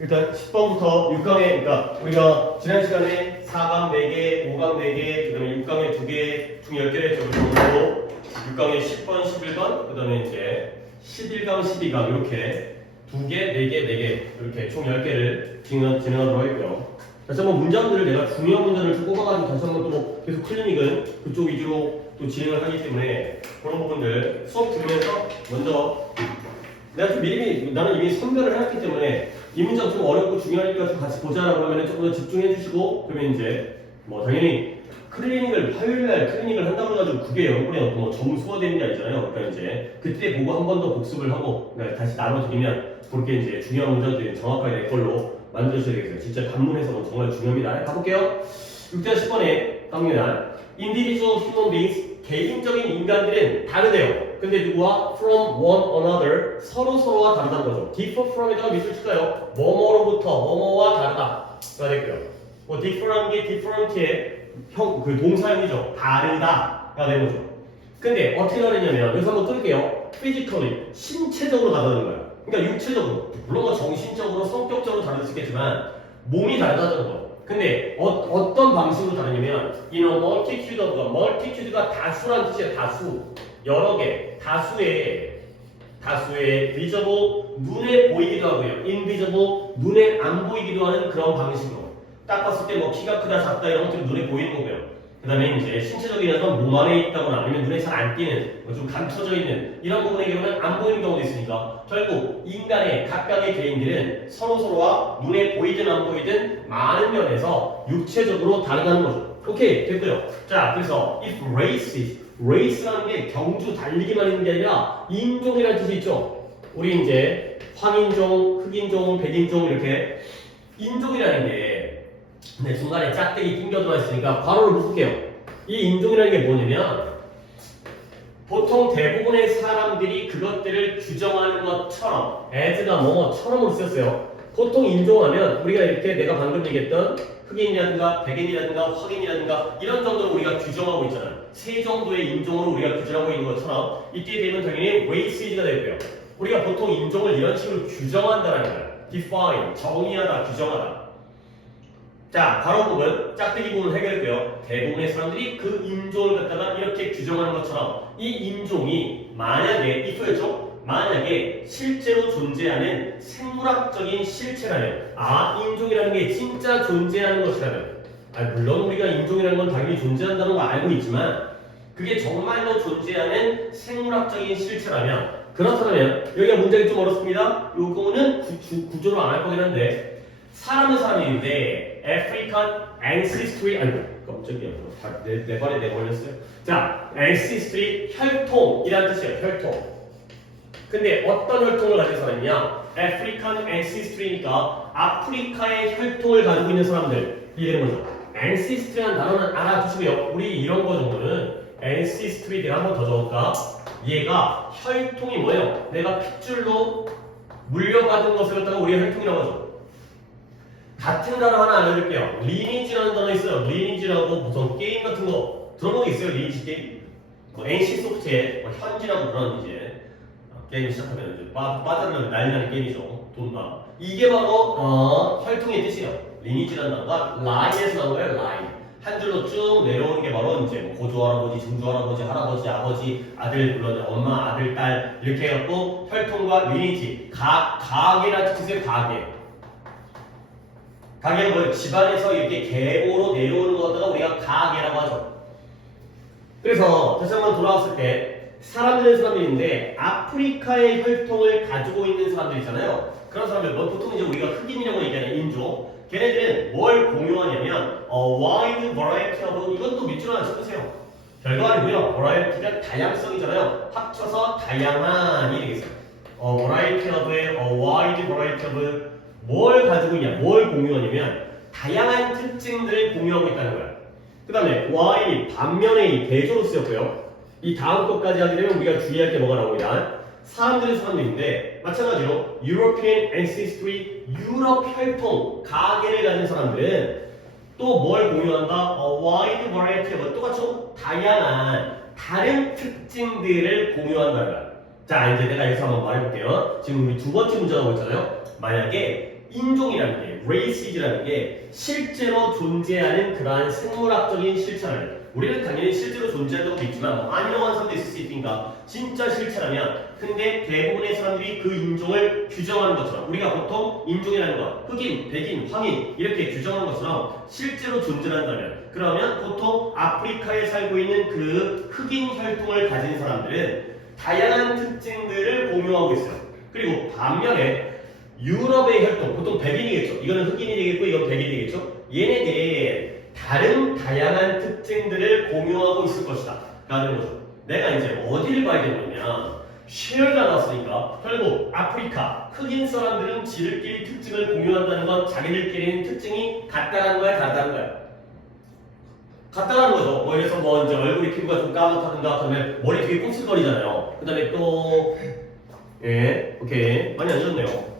일단 10번부터 6강에, 그러니까 우리가 지난 시간에 4강 4개, 5강 4개, 그 다음에 6강에 2개, 총 10개를 적용하고 6강에 10번, 11번, 그 다음에 이제 11강, 12강 이렇게 2개, 4개, 4개 이렇게 총 10개를 진행하도록 하겠고요. 다시 한번 문장들을 내가 중요한 문장을 좀 뽑아가지고 다시 한번 또 계속 클리닉은 그쪽 위주로 또 진행을 하기 때문에 그런 부분들 수업 들으면서 먼저 내가 좀 미리 나는 이미 선별을 해놨기 때문에 이 문장 좀 어렵고 중요하니까 좀 같이 보자라고 하면 조금 더 집중해 주시고 그러면 이제 뭐 당연히 클리닉을 화요일날 클리닉을 한다고 해가지고 그게 여러분의 어떤 뭐 점수가 되는 게 아니잖아요. 그러니까 이제 그때 보고 한 번 더 복습을 하고 다시 나눠드리면 그렇게 이제 중요한 문장들이 정확하게 내 걸로 만들어줘야 되겠어요. 진짜 단문 해석은 정말 중요합니다. 가볼게요. 6대 10번에 갑니다. Individual human beings 개인적인 인간들은 다르대요. 근데 누구와? From one another 서로와 다르다는 거죠. differ from에다가 밑줄 칠까요? 뭐뭐로부터 뭐뭐와 다르다가 되고요. 뭐 differ한 게 different의 그 동사형이죠. 다르다가 되는 거죠. 근데 어떻게 다르냐면 여기서 한번 끌게요. physically 신체적으로 다르다는 거예요. 그러니까 육체적으로 물론 뭐 정신적으로 성격적으로 다를 수 있겠지만 몸이 다르다는 거예요. 근데 어떤 방식으로 다르냐면 in a multitude of, multitude가 다수란 뜻이에요. 다수 여러 개 다수의 visible 눈에 보이기도 하고요. invisible 눈에 안 보이기도 하는 그런 방식으로 딱 봤을 때 뭐 키가 크다 작다 이런 것들이 눈에 보이는 거고요. 그 다음에 이제 신체적인 건 몸 안에 있다거나 아니면 눈에 잘 안 띄는 좀 감춰져 있는 이런 부분의 경우는 안 보이는 경우도 있으니까 결국 인간의 각각의 개인들은 서로와 눈에 보이든 안 보이든 많은 면에서 육체적으로 다르다는 거죠. 오케이 됐고요. 자 그래서 if race라는 게 경주 달리기만 있는 게 아니라 인종이라는 뜻이 있죠. 우리 이제 황인종, 흑인종, 백인종 이렇게 인종이라는 게 근데 중간에 짝대기 낑겨 들어가 있으니까 괄호를 묶을게요. 이 인종이라는 게 뭐냐면 보통 대부분의 사람들이 그것들을 규정하는 것처럼 as가 뭐뭐처럼으로 쓰였어요. 보통 인종하면 우리가 이렇게 내가 방금 얘기했던 흑인이라든가 백인이라든가 확인이라든가 이런 정도로 우리가 규정하고 있잖아요. 세 정도의 인종으로 우리가 규정하고 있는 것처럼 이때 되면 당연히 race가 되고요. 우리가 보통 인종을 이런 식으로 규정한다는 거예요. define, 정의하다, 규정하다. 자, 괄호 부분, 짝대기 부분 해결했고요. 대부분의 사람들이 그 인종을 갖다가 이렇게 규정하는 것처럼 이 인종이 만약에 if였죠? 만약에 실제로 존재하는 생물학적인 실체라면 인종이라는 게 진짜 존재하는 것이라면 물론 우리가 인종이라는 건 당연히 존재한다는 거 알고 있지만 그게 정말로 존재하는 생물학적인 실체라면 그렇다면 여기가 문제가 좀 어렵습니다. 요거는 구조로 안 할 거긴 한데 사람은 사람인데 African ancestry 깜짝이야 내 발에 내걸렸어요. 자 ancestry 혈통이라는 뜻이에요. 혈통. 근데 어떤 혈통을 가진 사람이냐? African ancestry니까 아프리카의 혈통을 가지고 있는 사람들 이런 거죠. ancestry라는 단어는 알아두시고요. 우리 이런 거 정도는 ancestry 내가 한 번 더 적을까? 얘가 혈통이 뭐예요? 내가 핏줄로 물려받은 것을 갖다가 우리가 혈통이라고 하죠. 같은 단어 하나 알려드릴게요. 리니지라는 단어 있어요. 리니지라고 무슨 게임 같은 거 들어본 거 있어요. 리니지 게임. NC소프트의 현지라고 그런 이제 게임 시작하면 이제 빠져나가면 난리 나는 게임이죠. 돈다. 이게 바로 혈통의 뜻이에요. 리니지라는 단어가 라인에서 나온 거예요. 라인. 한 줄로 쭉 내려오는 게 바로 이제 뭐 고조 할아버지, 증조 할아버지, 할아버지, 아버지, 아들, 물론 엄마, 아들, 딸 이렇게 해갖고 혈통과 리니지, 가계라는 뜻이에요. 가계는 뭐예요? 집안에서 이렇게 계보로 내려오는 거 갖다가 우리가 가계라고 하죠. 그래서 다시 한번 돌아왔을 때 사람들은 사람들인데 아프리카의 혈통을 가지고 있는 사람들 있잖아요. 그런 사람들 보통 이제 우리가 흑인이라고 얘기하는 인종 걔네들은 뭘 공유하냐면 wide variety of 이건 또 밑줄 하나 쳐보세요. 별거 아니고요. variety가 다양성이잖아요. 합쳐서 다양한이 되겠어요. variety of의 wide variety of 뭘 가지고 있냐, 뭘 공유하냐면 다양한 특징들을 공유하고 있다는 거야. 그 다음에 y 반면에 이 대조로 쓰였고요. 이 다음 것까지 하게 되면 우리가 주의할 게 뭐가 나옵니다. 사람들은 사람들인데 마찬가지로 European ancestry 유럽 혈통 가계를 가진 사람들은 또 뭘 공유한다? wide variety of 똑같죠? 다양한 다른 특징들을 공유한다는 거야. 자 이제 내가 여기서 한번 말해볼게요. 지금 우리 두 번째 문제 하고 있잖아요. 만약에 인종이라는 게 race이라는 게 실제로 존재하는 그러한 생물학적인 실체라는 우리는 당연히 실제로 존재한다고 믿지만 뭐 아니라고 하는 사람도 있을 수 있으니까 진짜 실체라면 근데 대부분의 사람들이 그 인종을 규정하는 것처럼 우리가 보통 인종이라는 거 흑인, 백인, 황인 이렇게 규정하는 것처럼 실제로 존재한다면 그러면 보통 아프리카에 살고 있는 그 흑인 혈통을 가진 사람들은 다양한 특징들을 공유하고 있어요. 그리고 반면에 유럽의 혈통, 보통 백인이겠죠. 이거는 흑인이 되겠고 이건 백인이 되겠죠. 얘네들이 다른 다양한 특징들을 공유하고 있을 것이다 라는 거죠. 내가 이제 어디를 봐야 되는 거냐 쉐어가 나왔으니까 결국 아프리카 흑인 사람들은 지들끼리 특징을 공유한다는 건 자기들끼리는 특징이 같다는 거야 다르다는 거야 같다는 거죠. 뭐 이래서 뭐 이제 얼굴이 피부가 좀 까맣다든가 그다음에 머리 되게 꼼슬거리잖아요. 그다음에 또 오케이 많이 안 좋네요.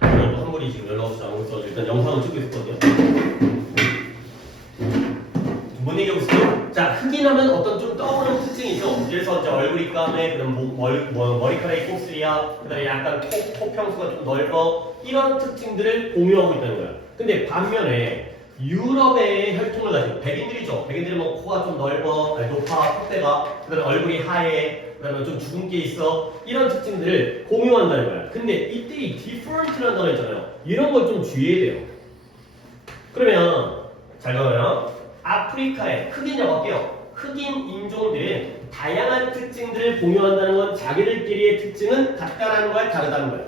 한 분이 지금 연락 없이 안 오셔서 일단 영상을 찍고 있었거든요. 뭔 얘기하고 있어요? 자, 흑인하면 어떤 좀 떠오르는 특징이 있죠? 그래서 이제 얼굴이 까매, 그다음 머리카락이 곱슬이야, 그다음에 약간 코 평수가 좀 넓어 이런 특징들을 공유하고 있다는 거야. 근데 반면에 유럽의 혈통을 가진 백인들이죠. 백인들은 뭐 코가 좀 넓어, 높아, 콧대가, 그다음에 얼굴이 하얘, 그다음에 좀 주근깨 있어 이런 특징들을 공유한다는 거야. 근데 이때 이 different라는 단어 있잖아요. 이런 걸 좀 주의해야 돼요. 그러면 잘 가면 아프리카의 흑인이라고 할게요. 흑인 인종들은 다양한 특징들을 공유한다는 건 자기들끼리의 특징은 같다라는 거야, 다르다는 거야.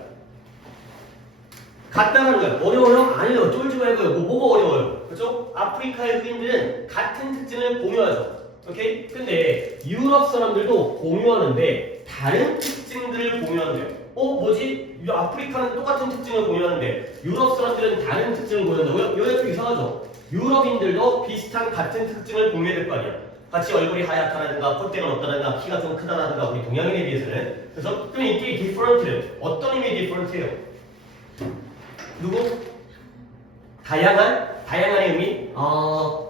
같다는 거야. 어려워요? 아니요. 쫄지 말고요. 뭐가 어려워요? 그렇죠? 아프리카의 흑인들은 같은 특징을 공유하죠. 오케이? 근데 유럽 사람들도 공유하는데 다른 특징들을 공유한대요. 뭐지? 아프리카는 똑같은 특징을 공유하는데 유럽 사람들은 다른 특징을 공유한다고요? 이거 좀 이상하죠? 유럽인들도 비슷한 같은 특징을 공유해야 될 거 아니야. 같이 얼굴이 하얗다라든가 콧대가 높다라든가 키가 좀 크다라든가 우리 동양인에 비해서는. 그래서 그럼 이게 different는 어떤 의미의 different예요? 누구? 다양한의 의미?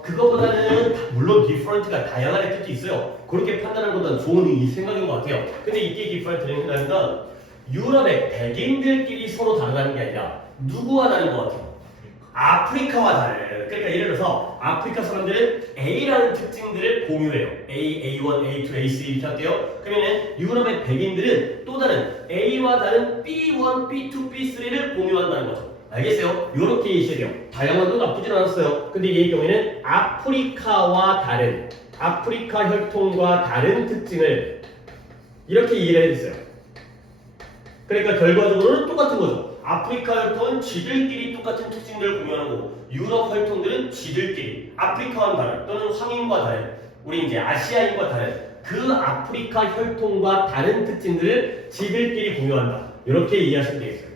그거보다는 물론 different가 다양한의 뜻도 있어요. 그렇게 판단하는 것보다는 좋은 생각인 것 같아요. 근데 이게 different는 뭐냐면 유럽의 백인들끼리 서로 다르다는 게 아니라 누구와 다른 것 같아요? 아프리카와 다른. 그러니까 예를 들어서 아프리카 사람들은 A라는 특징들을 공유해요. A, A1, A2, A3 이렇게 할게요. 그러면은 유럽의 백인들은 또 다른 A와 다른 B1, B2, B3를 공유한다는 거죠. 알겠어요? 이렇게 이해해야 돼요. 다양한도 나쁘진 않았어요. 근데 이 경우에는 아프리카와 다른 아프리카 혈통과 다른 특징을 이렇게 이해를 해주세요. 그러니까 결과적으로는 똑같은 거죠. 아프리카 혈통은 지들끼리 똑같은 특징들을 공유하는 거고 유럽 혈통들은 지들끼리 아프리카와는 다른 또는 황인과 다른 우리 이제 아시아인과 다른 그 아프리카 혈통과 다른 특징들을 지들끼리 공유한다. 이렇게 이해하시면 되겠어요.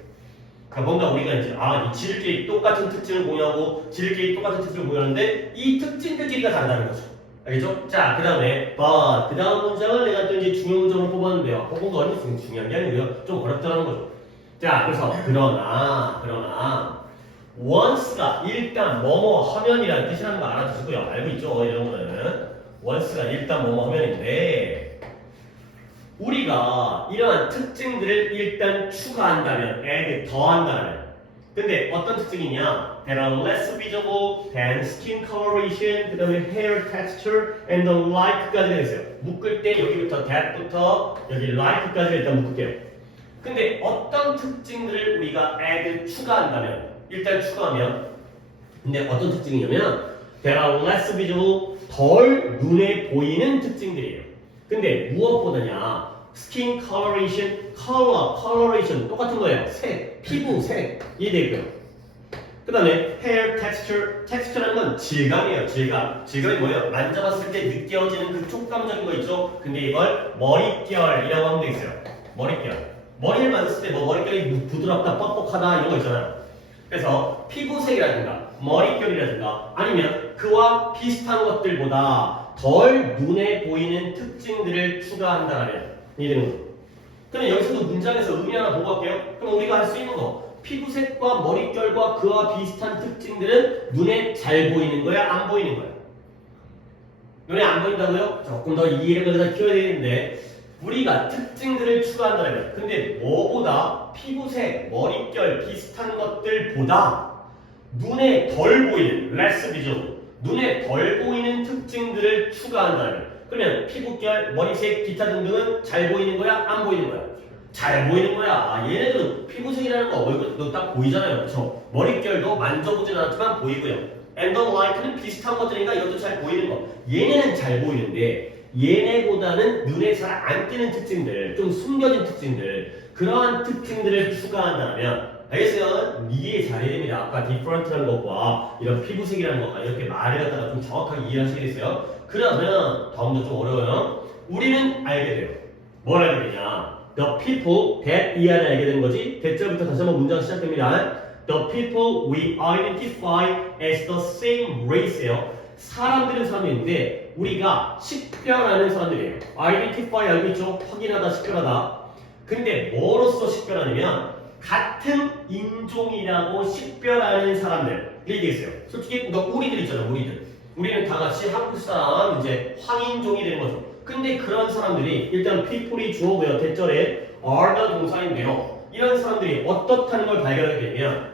그러니까 뭔가 우리가 이제 이 지들끼리 똑같은 특징을 공유하고 지들끼리 똑같은 특징을 공유하는데 이 특징들끼리가 다르다는 거죠. 알겠죠? 자, 그 다음에 그 다음 문장을 내가 또 이제 중요 문장으로 뽑았는데요. 뽑은 건 중요한 게 아니고요. 좀 어렵다는 거죠. 자, 그래서 그러나 once가 일단 뭐뭐 하면이라는 뜻이라는 거 알아두시고요. 알고 있죠? 이런 거는 once가 일단 뭐뭐 하면인데 우리가 이러한 특징들을 일단 추가한다면 add 더한다면 근데 어떤 특징이냐? That are less visible than skin coloration, 그 다음에 hair texture and the like까지 되어 있어요. 묶을 때 여기부터 that부터 여기 like까지 일단 묶을게요. 근데 어떤 특징들을 우리가 add 추가한다면 일단 추가하면 근데 어떤 특징이냐면 That are less visible, 덜 눈에 보이는 특징들이에요. 근데 무엇보다냐? Skin coloration, coloration 똑같은 거예요. 색, 피부 색 이해되고요. 그 다음에 hair texture라는 건 질감이에요. 질감이 뭐예요? 만져봤을 때 느껴지는 그 촉감적인 거 있죠? 근데 이걸 머릿결이라고 하면 되겠어요. 머릿결. 머리를 만졌을 때 뭐 머릿결이 부드럽다, 뻑뻑하다 이런 거 있잖아요. 그래서 피부색이라든가 머릿결이라든가 아니면 그와 비슷한 것들보다 덜 눈에 보이는 특징들을 추가한다면 이되는 거죠. 그럼 여기서도 문장에서 의미 하나 보고 갈게요. 그럼 우리가 할 수 있는 거 피부색과 머릿결과 그와 비슷한 특징들은 눈에 잘 보이는 거야? 안 보이는 거야? 눈에 안 보인다고요? 조금 더 이해를 더 키워야 되는데 우리가 특징들을 추가한다면 근데 뭐보다 피부색, 머릿결 비슷한 것들보다 눈에 덜 보이는 less visible 눈에 덜 보이는 특징들을 추가한다면 그러면 피부결, 머리색, 기타 등등은 잘 보이는 거야? 안 보이는 거야? 잘 보이는 거야. 아, 얘네들은 피부색이라는 거 얼굴도 딱 보이잖아요. 그렇죠? 머릿결도 만져보진 않았지만 보이고요. and the like는 비슷한 것들이니까 이것도 잘 보이는 거. 얘네는 잘 보이는데 얘네보다는 눈에 잘 안 띄는 특징들, 좀 숨겨진 특징들 그러한 특징들을 추가한다면 알겠어요? 이해 잘해야 됩니다. 아까 different라는 것과 이런 피부색이라는 것과 이렇게 말을 갖다가 좀 정확하게 이해하시겠어요? 그러면 다음도 좀 어려워요. 우리는 알게 돼요. 뭘 알게 되냐? The people that 이하를 알게 되는 거지. 대절부터 다시 한번 문장 시작됩니다. The people we identify as the same race예요. 사람들은 사람인데 우리가 식별하는 사람들이에요. identify 알고 있죠? 확인하다, 식별하다. 근데 뭐로서 식별하냐면 같은 인종이라고 식별하는 사람들 얘기했어요. 솔직히 우리들 있잖아, 우리들. 우리는 다 같이 한국 사람 이제 황인종이 되는 거죠. 근데 그런 사람들이 일단 people이 주어고요. 대절에 are가 동사인데요. 이런 사람들이 어떻다는 걸 발견하게 되면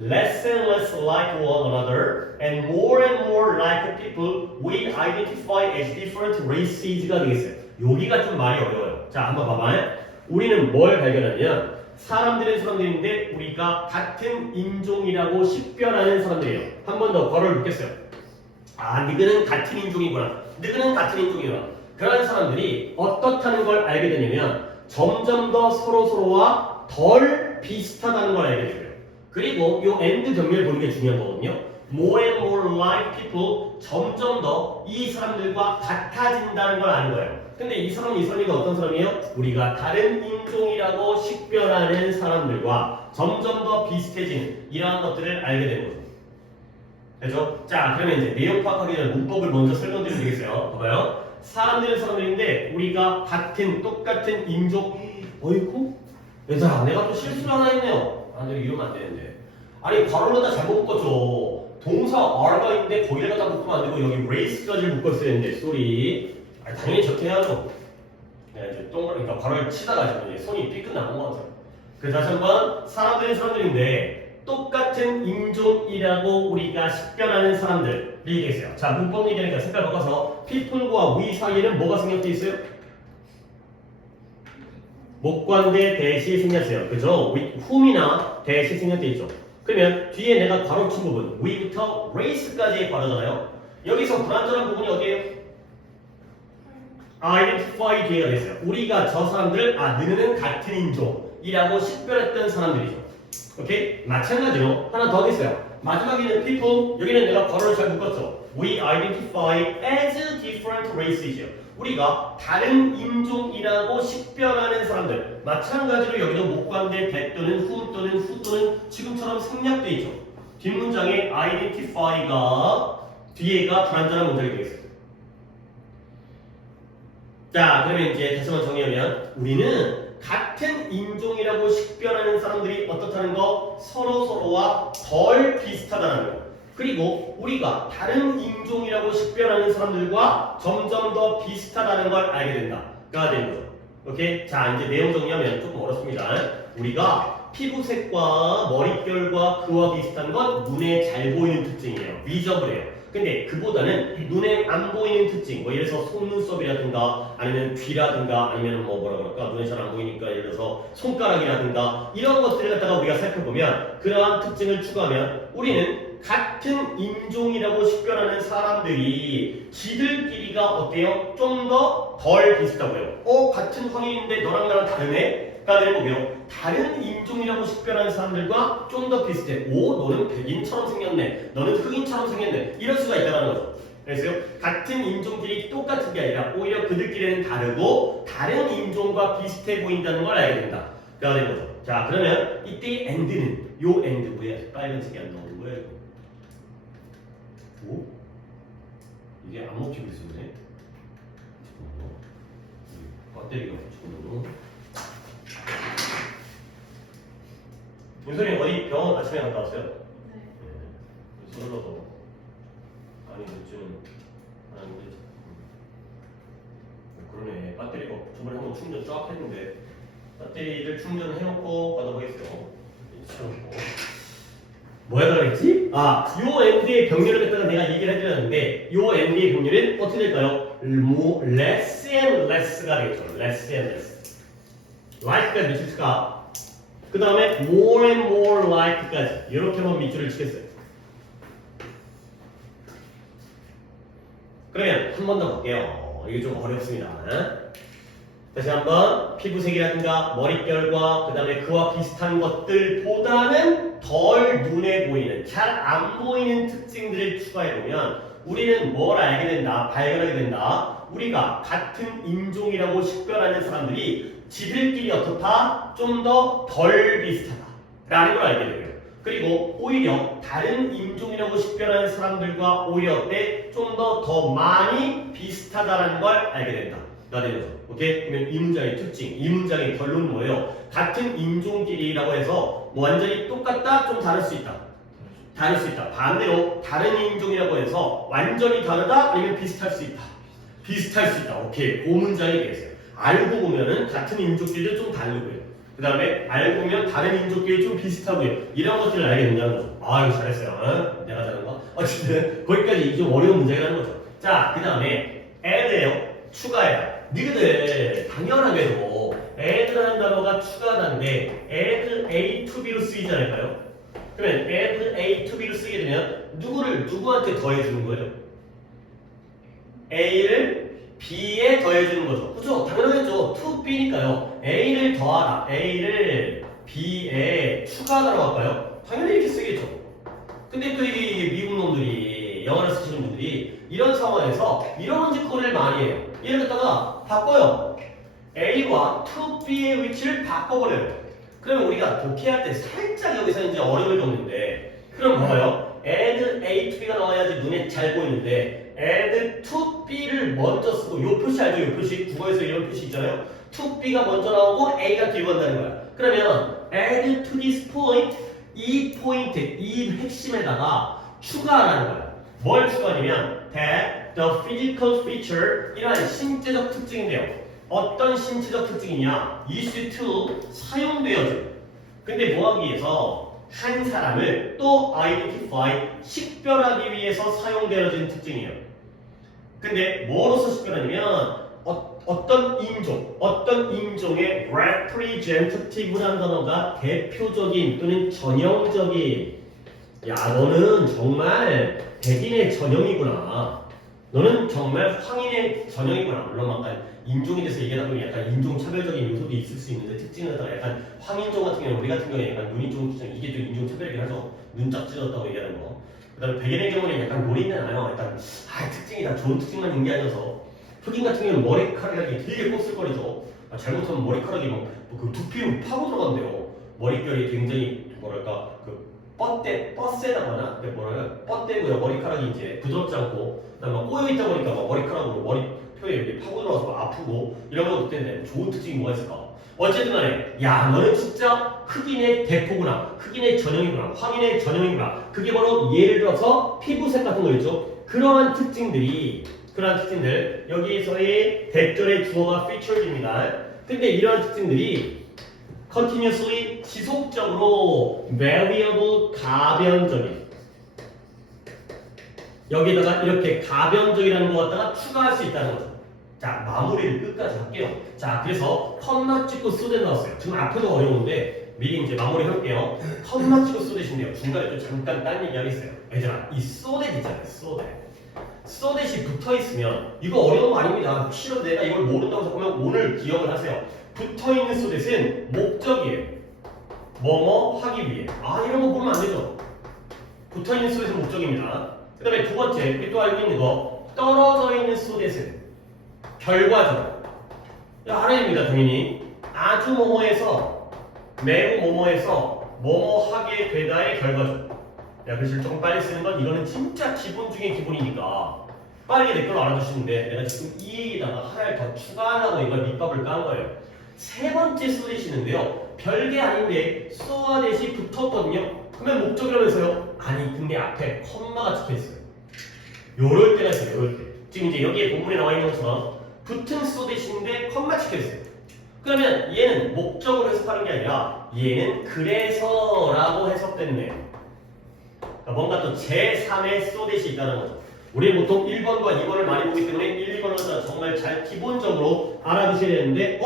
less and less like one another and more like people we identify as different races가 되겠어요. 여기가 좀 말이 어려워요. 자, 한번 봐봐요. 우리는 뭘 발견하냐면 사람들은 사람들인데 우리가 같은 인종이라고 식별하는 사람들이에요. 한 번 더 괄호를 묶겠어요. 아, 너희는 같은 인종이구나. 너희는 같은 인종이구나. 그런 사람들이 어떻다는 걸 알게 되냐면 점점 더 서로서로와 덜 비슷하다는 걸 알게 되고요. 그리고 이 and 병렬 보는 게 중요한 거거든요. More and more like people 점점 더 이 사람들과 같아진다는 걸 아는 거예요. 근데 이 사람이 어떤 사람이에요? 우리가 다른 인종이라고 식별하는 사람들과 점점 더 비슷해지는 이러한 것들을 알게 되는 거죠. 그렇죠? 자, 그러면 이제 내용 파악하기 전에 문법을 먼저 설명드리면 되겠어요. 봐봐요. 사람들은 사람들인데 우리가 똑같은 인종. 어이쿠? 얘들아, 내가 또 실수를 하나 했네요. 아, 내가 이러면 안 되는데. 아니, 괄호로다 잘못 묶었죠. 동사 R가 있는데 거기를 갖다 묶으면 안 되고 여기 race까지 묶었어야 했는데, 쏘리. 아, 당연히 저렇게 해야죠. 내가 이제 그러니까 괄호를 치다가 지금 이제 손이 삐끗 나온 것 같아요. 그래서 다시 한번 사람들은 사람들인데 똑같은 인종이라고 우리가 식별하는 사람들 얘기했어요. 자, 문법 얘기하니까 색깔 바꿔서 people과 we 사이에는 뭐가 생략돼 있어요? 목관대 대시 생략해요. 그죠? whom이나 대시 생략돼 있죠. 그러면 뒤에 내가 괄호 친 부분 we부터 race까지의 괄호잖아요. 여기서 불완전한 부분이 어디예요? identify 뒤에가 됐어요. 우리가 저 사람들을 너는 같은 인종이라고 식별했던 사람들이죠. 오케이? 마찬가지로 하나 더 하겠어요. 마지막에는 people, 여기는 내가 괄호를 잘 묶었죠. We identify as different races죠. 우리가 다른 인종이라고 식별하는 사람들. 마찬가지로 여기도 목관대 that 또는 who 또는 지금처럼 생략되어 있죠. 뒷문장에 identify가 뒤에가 불완전한 문장이 되겠어요. 자, 그러면 이제 다시 한번 정리하면 우리는 같은 인종이라고 식별하는 사람들이 어떻다는 거? 서로서로와 덜 비슷하다는 거. 그리고 우리가 다른 인종이라고 식별하는 사람들과 점점 더 비슷하다는 걸 알게 된다가 되는 거죠. 오케이? 자, 이제 내용 정리하면 조금 어렵습니다. 우리가 피부색과 머릿결과 그와 비슷한 건 눈에 잘 보이는 특징이에요. 비저블해요. 근데 그보다는 눈에 안 보이는 특징, 뭐 예를 들어서 속눈썹이라든가 아니면 귀라든가 아니면 뭐라 그럴까 눈에 잘 안 보이니까 예를 들어서 손가락이라든가 이런 것들을 갖다가 우리가 살펴보면 그러한 특징을 추가하면 우리는 같은 인종이라고 식별하는 사람들이 지들끼리가 어때요? 좀 더 덜 비슷하고요. 같은 황인인데 너랑 나랑 다르네? 가 되고요. 다른 인종이라고 식별하는 사람들과 좀 더 비슷해. 너는 백인처럼 생겼네. 너는 흑인처럼 생겼네. 이럴 수가 있다는 거죠. 그래서요. 같은 인종끼리 똑같은 게 아니라 오히려 그들끼리는 다르고 다른 인종과 비슷해 보인다는 걸 알게 된다. 가 되는 거죠. 자, 그러면 이때 and는 요 and 뭐야? 빨간색이 안 나오는 거예요. 오? 이게 안 먹히고 있었네. 배터리가 붙이고. 윤선이 어디 병원 아침에 갔다 왔어요? 네. 서둘러서 아니 늦지는 않은데 그러네. 배터리가 저번에 한번 충전 쫙 했는데 배터리를 충전해놓고 받아보겠어요. 뭐야 그랬지? 아, 요 MD의 병렬을 갖다가 내가 얘기를 해드렸는데 요 MD의 병렬은 어떻게 될까요? 뭐 less and less가 되겠죠. less and less. like가 밑줄까? 그 다음에 more and more like까지 이렇게만 밑줄을 치겠어요. 그러면 한 번 더 볼게요. 이게 좀 어렵습니다. 다시 한번 피부색이라든가 머릿결과 그 다음에 그와 비슷한 것들보다는 덜 눈에 보이는 잘 안 보이는 특징들을 추가해보면 우리는 뭘 알게 된다, 발견하게 된다. 우리가 같은 인종이라고 식별하는 사람들이 지들끼리 어떻다? 좀 더 덜 비슷하다 라는 걸 알게 되고요. 그리고 오히려 다른 인종이라고 식별하는 사람들과 오히려 어때? 좀 더 많이 비슷하다라는 걸 알게 된다. 가 되는 거죠. 오케이? 그러면 이 문장의 특징, 이 문장의 결론은 뭐예요? 같은 인종끼리라고 해서 뭐 완전히 똑같다? 좀 다를 수 있다. 다를 수 있다. 반대로 다른 인종이라고 해서 완전히 다르다? 아니면 비슷할 수 있다. 비슷할 수 있다. 오케이. 그 문장이 되겠어요. 알고 보면은 같은 인종끼리도 좀 다르고요. 그 다음에 알고 보면 다른 인종끼리 좀 비슷하고요. 이런 것들을 알게 된다는 거죠. 아유 잘했어요. 어? 내가 잘한 거? 어쨌든 거기까지 좀 어려운 문장이라는 거죠. 자, 그 다음에 add예요. 추가해라. 너희들 당연하게도 add라는 단어가 추가하는데 add A to B로 쓰이지 않을까요? 그러면 add A to B로 쓰게 되면 누구한테 더해주는 거예요? A를 B에 더해주는 거죠. 그죠? 당연하겠죠. to B니까요. A를 더하라. A를 B에 추가하라고 할까요? 당연히 이렇게 쓰겠죠. 근데 또 이게 미국 놈들이 영어를 쓰시는 분들이 이런 상황에서 이런 짓거리를 많이 해요. 얘를 갖다가 바꿔요. A와 to B의 위치를 바꿔버려요. 그러면 우리가 독해할 때 살짝 여기서 이제 어려움을 겪는데 그럼 봐봐요. add A to B가 나와야지 눈에 잘 보이는데 add to B를 먼저 쓰고 요 표시 알죠? 요 표시 국어에서 이런 표시 있잖아요. to B가 먼저 나오고 A가 뒤로 간다는 거야. 그러면 add to this point 이 포인트, 이 핵심에다가 추가하라는 거야. 뭘 추가하냐면 that the physical feature 이러한 신체적 특징인데요. 어떤 신체적 특징이냐? used to 사용되어져. 근데 뭐 하기 위해서 한 사람을 또 identify 식별하기 위해서 사용되어진 특징이에요. 근데 뭐로서 식별하냐면 어떤 인종의 representative라는 단어가 대표적인 또는 전형적인 야 너는 정말 백인의 전형이구나. 너는 정말 황인의 전형이구나. 물론 약간 인종에 대해서 얘기하다 보면 약간 인종차별적인 요소도 있을 수 있는데 특징은 약간 황인종 같은 경우는 우리 같은 경우에 약간 눈인종 특징 이게 좀 인종차별이긴 하죠. 눈 짝 찢었다고 얘기하는 거. 그 다음에 백인의 경우는 약간 노린내 나요. 약간 특징이 다 좋은 특징만 있는 게 아니어서 흑인 같은 경우는 머리카락이 되게 곱슬거리죠. 잘못하면 머리카락이 그 두피로 파고 들어간대요. 머릿결이 굉장히 뭐랄까 그 뻗세다고 하나? 뭐랄까 뻗대고요. 머리카락이 이제 부드럽지 않고 그다음에 꼬여있다 보니까 막 머리카락으로 머리 표에 이렇게 파고 들어와서 막 아프고 이런 것도 때문에 좋은 특징이 뭐가 있을까? 어쨌든 간에 야 너는 진짜 흑인의 대포구나. 흑인의 전형이구나. 황인의 전형이구나. 그게 바로 예를 들어서 피부색 같은 거 있죠. 그러한 특징들 여기에서의 대절의 주어가 features입니다. 근데 이러한 특징들이 continuously 지속적으로 variable 가변적인 여기다가 이렇게 가변적이라는 거 갖다가 추가할 수 있다는 거죠. 자 마무리를 끝까지 할게요. 자 그래서 컴마 찍고 쏘대 나왔어요. 지금 앞에도 어려운데 미리 이제 마무리 할게요. 컴마 찍고 쏘대신데요. 중간에 좀 잠깐 딴 얘기 하겠어요. 얘들아 이 쏘대 있잖아요. 쏘댓이 붙어있으면 이거 어려운 거 아닙니다. 실은 내가 이걸 모른다고 생각하면 오늘 기억을 하세요. 붙어있는 쏘댓은 목적이에요. 뭐뭐 하기 위해. 이런 거 보면 안 되죠. 붙어있는 쏘댓은 목적입니다. 그 다음에 두 번째 우리 또 알고 있는 거 떨어져 있는 쏘댓은 결과죠. 알아야됩니다. 당연히 아주 뭐뭐해서 매우 뭐뭐해서 뭐뭐 하게 되다의 결과죠. 글씨를 조금 빨리 쓰는 건 이거는 진짜 기본 중에 기본이니까 빠르게 내 걸로 알아두시는데 내가 지금 이에다가 하나를 더 추가하려고 이걸 밑밥을 깐 거예요. 세 번째 쏘대시는데요. 별게 아닌데 쏘와 대시 붙었거든요. 그러면 목적이라면서요? 아니 근데 앞에 콤마가 찍혀있어요. 요럴 때가 있어요. 요럴 때. 지금 이제 여기에 본문에 나와 있는 것처럼 붙은 쏘댓인데 컴마 찍혀있어요. 그러면 얘는 목적으로 해석하는 게 아니라 얘는 그래서라고 해석됐네. 그러니까 뭔가 또 제3의 쏘댓이 있다는 거죠. 우리는 보통 1번과 2번을 많이 보기 때문에 1, 2번을 정말 잘 기본적으로 알아두셔야 되는데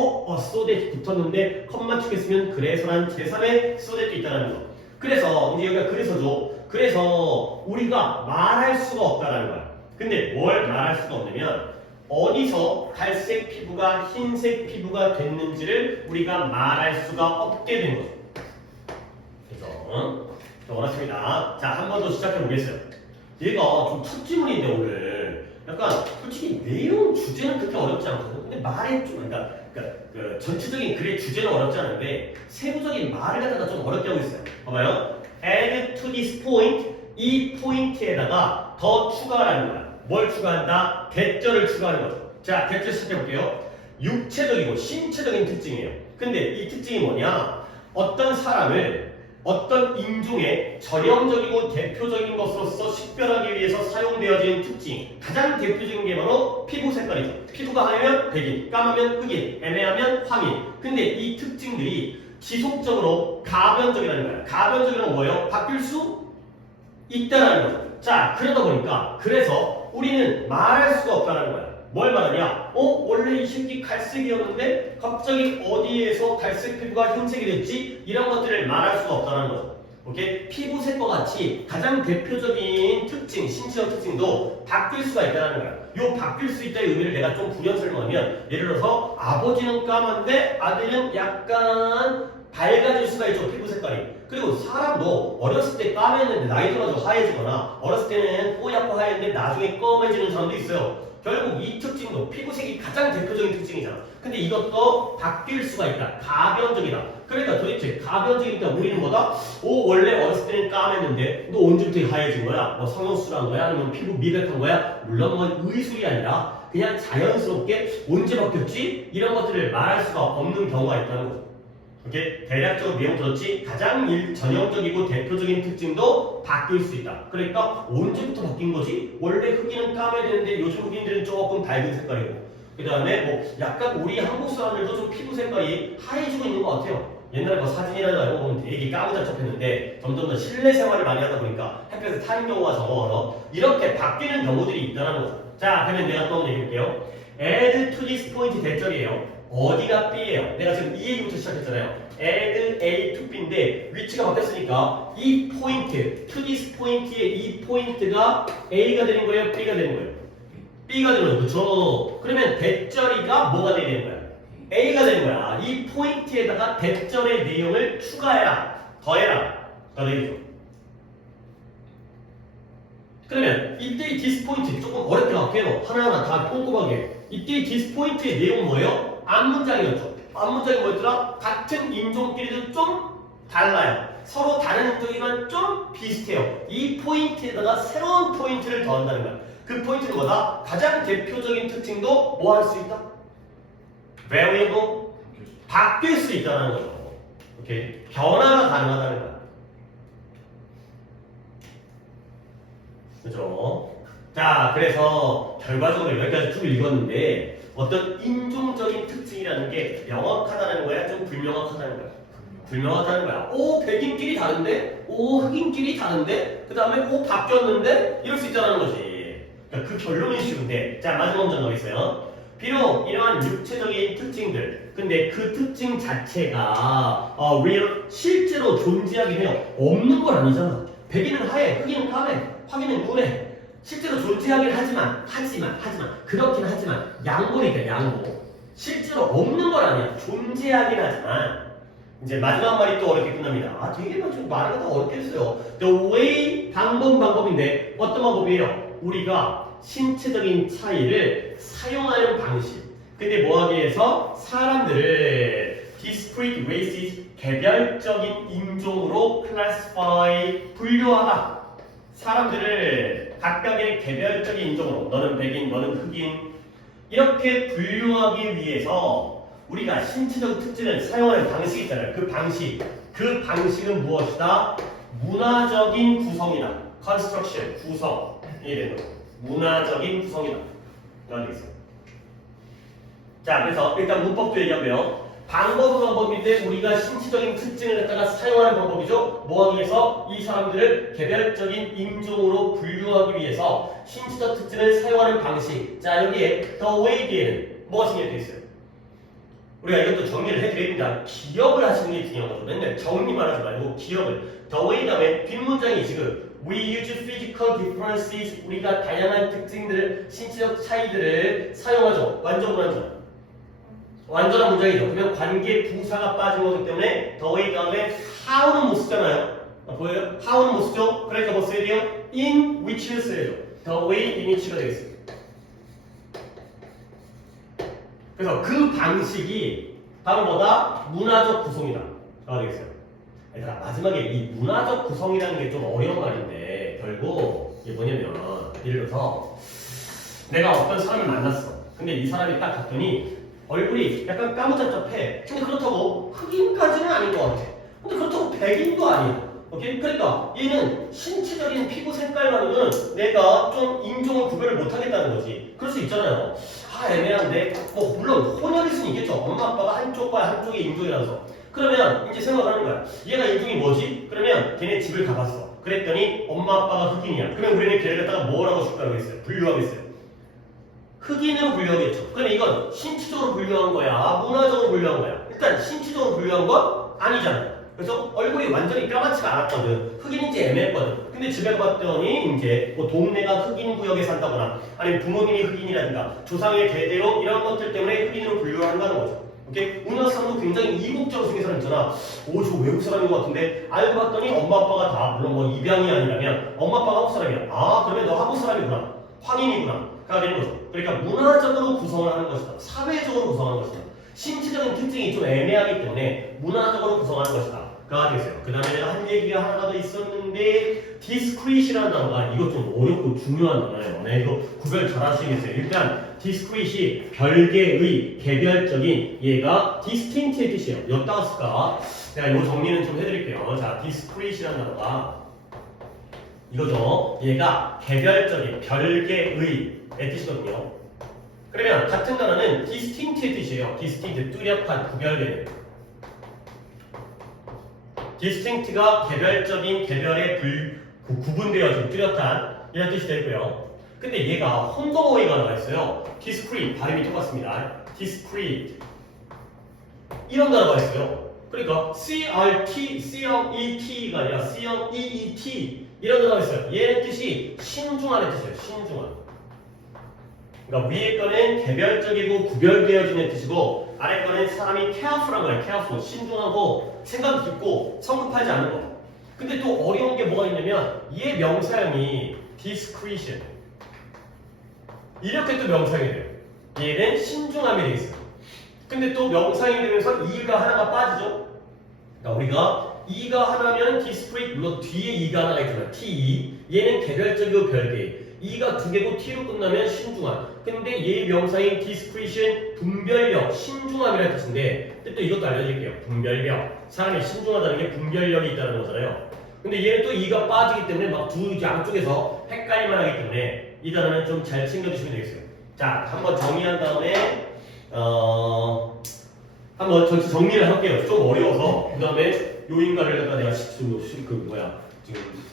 쏘댓 붙었는데 컴마 찍혔으면 그래서란 제3의 쏘댓도 있다는 거. 그래서 이제 여기가 그래서죠. 그래서 우리가 말할 수가 없다는 거야. 근데 뭘 말할 수가 없냐면 어디서 갈색 피부가 흰색 피부가 됐는지를 우리가 말할 수가 없게 된 거죠. 그래서 어렵습니다. 자, 한 번 더 시작해 보겠어요. 얘가 좀 첫 질문인데 오늘 약간 솔직히 내용 주제는 그렇게 어렵지 않거든. 근데 말에 좀 그러니까 그 전체적인 글의 주제는 어렵지 않은데 세부적인 말을 갖다가 좀 어렵게 하고 있어요. 봐봐요. Add to this point, 이 포인트에다가 더 추가하라는 거야. 뭘 추가한다? 대절을 추가하는 거죠. 자, 대절 시작해 볼게요. 육체적이고 신체적인 특징이에요. 근데 이 특징이 뭐냐? 어떤 사람을 어떤 인종의 전형적이고 대표적인 것으로서 식별하기 위해서 사용되어진 특징, 가장 대표적인 게 바로 피부 색깔이죠. 피부가 하면 백인, 까마면 흑인, 애매하면 황인. 근데 이 특징들이 지속적으로 가변적이라는 거야. 가변적이란 뭐예요? 바뀔 수 있다는 거죠. 자, 그러다 보니까 그래서 우리는 말할 수가 없다는 거야. 뭘 말하냐? 원래 이 새끼 갈색이었는데 갑자기 어디에서 갈색 피부가 흰색이 됐지? 이런 것들을 말할 수가 없다는 거죠. 오케이? 피부색과 같이 가장 대표적인 특징, 신체적 특징도 바뀔 수가 있다는 거야. 요 바뀔 수 있다의 의미를 내가 좀 부연 설명하면 예를 들어서 아버지는 까만데 아들은 약간 밝아질 수가 있죠. 피부 색깔이. 그리고 사람도 어렸을 때 까맸는데 나이 들어서 하얘지거나 어렸을 때는 뽀얗고 하얘는데 나중에 검해지는 사람도 있어요. 결국 이 특징도 피부색이 가장 대표적인 특징이잖아. 근데 이것도 바뀔 수가 있다. 가변적이다. 그러니까 도대체 가변적이니까 우리는 뭐다? 원래 어렸을 때는 까맸는데 너 언제부터 하얘진 거야? 뭐 성형수술한 거야? 아니면 피부 미백한 거야? 물론 뭐 의술이 아니라 그냥 자연스럽게 언제 바뀌었지? 이런 것들을 말할 수가 없는 경우가 있다는 거죠. 이렇게 대략적으로 내용 들었지? 가장 전형적이고 대표적인 특징도 바뀔 수 있다. 그러니까 언제부터 바뀐 거지? 원래 흑인은 까매야 되는데 요즘 흑인들은 조금 밝은 색깔이고 그 다음에 뭐 약간 우리 한국 사람들도 좀 피부 색깔이 하얘지고 있는 것 같아요. 옛날에 뭐 사진이라도 알고 보면 되게 까무잡잡했는데 점점 더 실내 생활을 많이 하다 보니까 햇볕에 타는 경우가 적어서 이렇게 바뀌는 경우들이 있다는 거죠. 자, 그러면 내가 또 한번 얘기해볼게요. Add to this point 대절이에요. 어디가 B예요? 내가 지금 이 얘기부터 시작했잖아요. add A to B인데 위치가 바뀌었으니까 이 포인트, to this 포인트의 이 포인트가 A가 되는 거예요? B가 되는 거예요? B가 되는 거예요. 그렇죠? 그러면 대절이가 뭐가 되는 거야? A가 되는 거야. 이 포인트에다가 대절의 내용을 추가해라. 더해라. 가 되겠죠. 그러면 이때의 디스 포인트 조금 어렵게 갈게요. 하나하나 다 꼼꼼하게. 이때의 디스 포인트의 내용은 뭐예요? 앞문장이었죠. 앞문장이 뭐였더라? 같은 인종끼리도 좀 달라요. 서로 다른 인종이지만 좀 비슷해요. 이 포인트에다가 새로운 포인트를 더한다는 거야. 그 포인트는 뭐다? 가장 대표적인 특징도 뭐 할 수 있다? variable 바뀔 수 있다는 거죠. 오케이? 변화가 가능하다는 거야. 그죠? 자, 그래서 결과적으로 여기까지 쭉 읽었는데 어떤 인종적인 특징이라는 게 명확하다는 거야? 좀 불명확하다는 거야? 불명확하다는 거야. 백인끼리 다른데? 흑인끼리 다른데? 그 다음에 바뀌었는데? 이럴 수 있다는 거지. 그러니까 그 결론이 쉬운데 자, 마지막 문장 나와있어요. 비록 이러한 육체적인 특징들 근데 그 특징 자체가 실제로 존재하긴 해요. 없는 건 아니잖아. 백인은 하얘, 흑인은 까매, 황인은 누래. 실제로 존재하긴 하지만 그렇긴 하지만 양보니까 양보. 실제로 없는 건 아니야. 존재하긴 하지만 이제 마지막 말이 또 어렵게 끝납니다. 되게 좀 말을 다 어렵게 했어요. The way 방법인데 어떤 방법이에요? 우리가 신체적인 차이를 사용하는 방식. 근데 뭐하기 위해서 사람들을 discrete races 개별적인 인종으로 classify 분류하다. 사람들을 각각의 개별적인 인종으로 너는 백인, 너는 흑인 이렇게 분류하기 위해서 우리가 신체적 특징을 사용하는 방식이 있잖아요. 그 방식은 무엇이다? 문화적인 구성이다. construction, 구성이 되는 거예요. 문화적인 구성이다. 라는 게 있어요. 자, 그래서 일단 문법도 얘기하고요. 방법은 방법인데 우리가 신체적인 특징을 갖다가 사용하는 방법이죠. 뭐 하기 위해서? 이 사람들을 개별적인 인종으로 분류하기 위해서 신체적 특징을 사용하는 방식. 자, 여기에 the way 뒤에는 뭐가 생략되어 있어요? 우리가 이것도 정리를 해드립니다. 기억을 하시는 게 중요한 거죠. 맨날 정리만 하지 말고 기억을. The way 다음에 뒷문장이 지금 We use physical differences. 우리가 다양한 특징들, 신체적 차이들을 사용하죠. 완전 불완전. 완전한 문장이죠. 그러면 관계 부사가 빠진 거기 때문에 the way 다음에 how는 못 쓰잖아요. 보여요? how는 못 쓰죠? 그러니까 뭐 써야 돼요? in which를 써야죠. the way in which가 되겠습니다. 그래서 그 방식이 바로 뭐다? 문화적 구성이다. 가 되겠어요. 얘들아, 마지막에 이 문화적 구성이라는 게 좀 어려운 말인데 결국 이게 뭐냐면 예를 들어서 내가 어떤 사람을 만났어. 근데 이 사람이 딱 갔더니 얼굴이 약간 까무잡잡해. 근데 그렇다고 흑인까지는 아닌 것 같아. 근데 그렇다고 백인도 아니야. 오케이? 그러니까 얘는 신체적인 피부 색깔만으로는 내가 좀 인종을 구별을 못하겠다는 거지. 그럴 수 있잖아요. 아, 애매한데 뭐 물론 혼혈일 수는 있겠죠. 엄마 아빠가 한쪽과 한쪽의 인종이라서. 그러면 이제 생각하는 거야. 얘가 인종이 뭐지? 그러면 걔네 집을 가봤어. 그랬더니 엄마 아빠가 흑인이야. 그러면 우리는 걔를 갖다가 뭐라고 줄까라고 했어요? 분류하겠어요. 흑인으로 분류하겠죠. 그러면 이건 신체적으로 분류한 거야? 문화적으로 분류한 거야? 일단 신체적으로 분류한 건 아니잖아. 그래서 얼굴이 완전히 뼈같지가 않았거든. 흑인인지 애매했거든. 근데 집에 가봤더니 이제 뭐 동네가 흑인 구역에 산다거나 아니면 부모님이 흑인이라든가 조상의 대대로 이런 것들 때문에 흑인으로 분류를 한다는 거죠. 오케이? 문화상으로 굉장히 이국적으로 생긴 사람 있잖아. 오, 저 외국 사람인 것 같은데 알고 봤더니 엄마 아빠가 다 물론 뭐 입양이 아니라면 엄마 아빠가 한국 사람이야. 아, 그러면 너 한국 사람이구나. 황인이구나. 가 되는 거죠. 그러니까 문화적으로 구성을 하는 것이다. 사회적으로 구성하는 것이다. 신체적인 특징이 좀 애매하기 때문에 문화적으로 구성하는 것이다. 가 되세요. 그 다음에 내가 한 얘기가 하나가 더 있었는데 discrete이라는 단어가 이거 좀 어렵고 중요한 단어예요. 네, 이거 구별 잘 하시겠어요. 일단 discrete이 별개의 개별적인 얘가 distinct의 뜻이에요. 였다가 쓸까? 제가 이 정리는 좀 해드릴게요. 자, discrete이라는 단어가 이거죠. 얘가 개별적인 별개의 뜻이거든요. 그러면 같은 단어는 distinct의 뜻이에요. distinct, 뚜렷한, 구별되는. distinct가 개별적인, 개별의 구분되어진, 뚜렷한 이런 뜻이 되고요. 근데 얘가 혼동어휘가 나와 있어요. discrete, 발음이 똑같습니다. discrete 이런 단어가 있어요. 그러니까 CRET가 아니라 CREET 이런 단어가 있어요. 얘의 뜻이 신중하는 뜻이에요. 신중한. 그러니까 위에 거는 개별적이고 구별되어지는 뜻이고 아래 거는 사람이 careful한 거예요. careful, 신중하고 생각 깊고 성급하지 않은 거. 근데 또 어려운 게 뭐가 있냐면 얘 명사형이 discretion 이렇게 또 명사형이 돼요. 얘는 신중함이 되어 있어요. 근데 또 명사형이 되면서 이가 하나가 빠지죠. 그러니까 우리가 이가 하나면 discrete, 물론 뒤에 이가 하나가 있잖아요. T. 얘는 개별적이고 별개. 이가 두 개고 T로 끝나면 신중함. 근데 얘 명사인 discretion, 분별력, 신중함이라는 뜻인데 또 이것도 알려드릴게요. 분별력. 사람이 신중하다는 게 분별력이 있다는 거잖아요. 근데 얘는 또 이가 빠지기 때문에 막 두 양쪽에서 헷갈릴만 하기 때문에 이 단어는 좀 잘 챙겨주시면 되겠어요. 자, 한번 정리한 다음에 한번 전체 정리를 할게요. 좀 어려워서 그 다음에 요인가를 갖다 내가 지금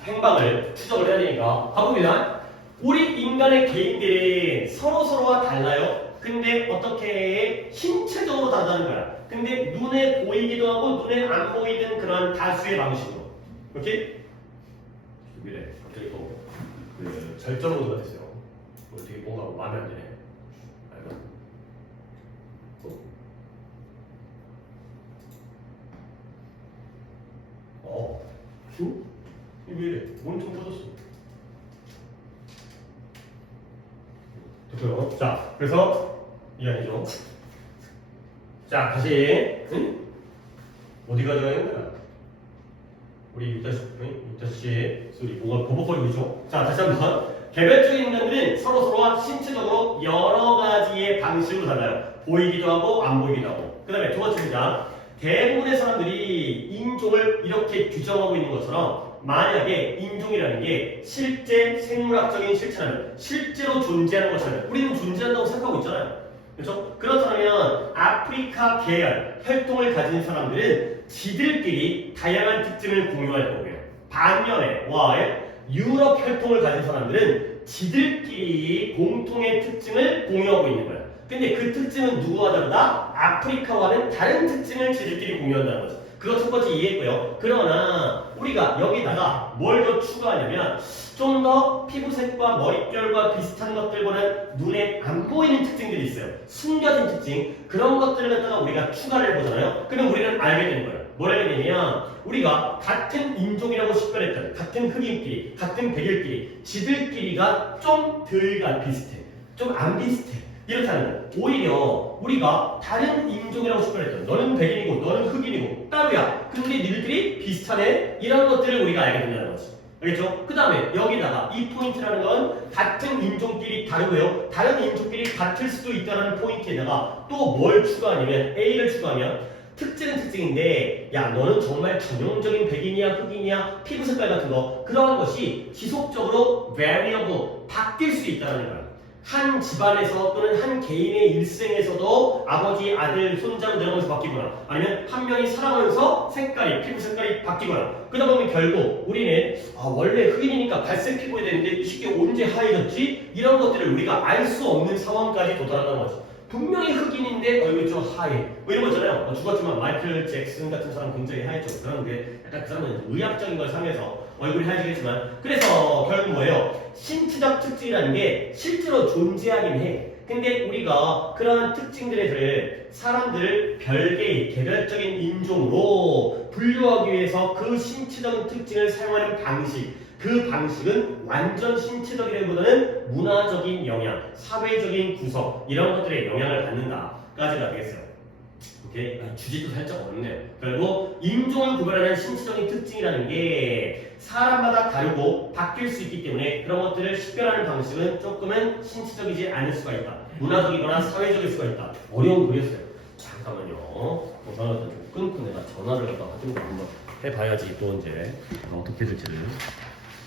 행방을 추적을 해야 되니까 가봅니다. 우리 인간의 개인들이 서로서로와 달라요. 근데 어떻게 신체적으로 다르다는 거야. 근데 눈에 보이기도 하고 눈에 안 보이는 그런 다수의 방식으로. 오케이? 그래. 갑자기 또그 절정 모드가 됐어요. 되게 뭔가 마음에 안 드네. 이게 왜 이래? 모니터 꺼졌어. 됐고요. 자, 그래서 이게 아니죠. 자, 다시 어디 가져가야 되나? 우리 6-10 소리 뭐가 버벅거리고 있죠? 자, 다시 한번 개별적인 인간들은 서로서로와 신체적으로 여러 가지의 방식으로 달라요. 보이기도 하고 안 보이기도 하고. 그 다음에 두 번째입니다. 대부분의 사람들이 인종을 이렇게 규정하고 있는 것처럼 만약에 인종이라는 게 실제 생물학적인 실체라면 실제로 존재하는 것이라면 우리는 존재한다고 생각하고 있잖아요. 그렇죠? 그렇다면 아프리카 계열 혈통을 가진 사람들은 지들끼리 다양한 특징을 공유할 거고요. 반면에 유럽 혈통을 가진 사람들은 지들끼리 공통의 특징을 공유하고 있는 거예요. 근데 그 특징은 누구와 다르다? 아프리카와는 다른 특징을 지들끼리 공유한다는 거죠. 그거 첫 번째 이해했고요. 그러나 우리가 여기다가 뭘 더 추가하냐면 좀 더 피부색과 머릿결과 비슷한 것들보다는 눈에 안 보이는 특징들이 있어요. 숨겨진 특징. 그런 것들을 갖다가 우리가 추가를 해보잖아요. 그럼 우리는 알게 되는 거예요. 뭘 알게 되냐면 우리가 같은 인종이라고 식별했던 같은 흑인끼리, 같은 백일끼리, 지들끼리가 좀 덜 비슷해. 좀 안 비슷해. 이렇다는 거예요. 오히려 우리가 다른 인종이라고 식별했던 너는 백인이고 너는 흑인이고 따로야. 근데 니들끼리 비슷하네. 이런 것들을 우리가 알게 된다는 거지. 알겠죠? 그 다음에 여기다가 이 포인트라는 건 같은 인종끼리 다르고요. 다른 인종끼리 같을 수도 있다는 포인트에다가 또 뭘 추가하냐면 A를 추가하면 특징은 특징인데 야 너는 정말 전형적인 백인이야 흑인이야 피부 색깔 같은 거 그러한 것이 지속적으로 variable 바뀔 수 있다는 거야. 한 집안에서 또는 한 개인의 일생에서도 아버지, 아들, 손자로 내려가면서 바뀌거나 아니면 한 명이 살아가면서 색깔이, 피부 색깔이 바뀌거나 그러다 보면 결국 우리는 원래 흑인이니까 갈색 피부에 되는데 이 새끼 언제 하얘졌지? 이런 것들을 우리가 알 수 없는 상황까지 도달한다는 거죠. 분명히 흑인인데 얼굴이 좀 하얘 뭐 이런 거 있잖아요. 죽었지만 마이클 잭슨 같은 사람 굉장히 하얘죠. 그런데 약간 그 사람은 의학적인 걸 상해서 얼굴이 하얘지겠지만 그래서 결국 뭐예요? 신체적 특징이라는 게 실제로 존재하긴 해. 근데 우리가 그러한 특징들을 사람들을 별개의 개별적인 인종으로 분류하기 위해서 그 신체적인 특징을 사용하는 방식 그 방식은 완전 신체적이라기보다는 문화적인 영향, 사회적인 구성 이런 것들에 영향을 받는다까지가 되겠어요. 오케이? 주제도 살짝 어렵네요. 결국 인종을 구별하는 신체적인 특징이라는 게 사람마다 다르고 바뀔 수 있기 때문에 그런 것들을 식별하는 방식은 조금은 신체적이지 않을 수가 있다. 문화적이거나 사회적일 수가 있다. 어려운 글이었어요. 잠깐만요. 전화를 좀 끊고 내가 전화를 갖다가 좀 한번 해봐야지 또 이제 어떻게 될지를.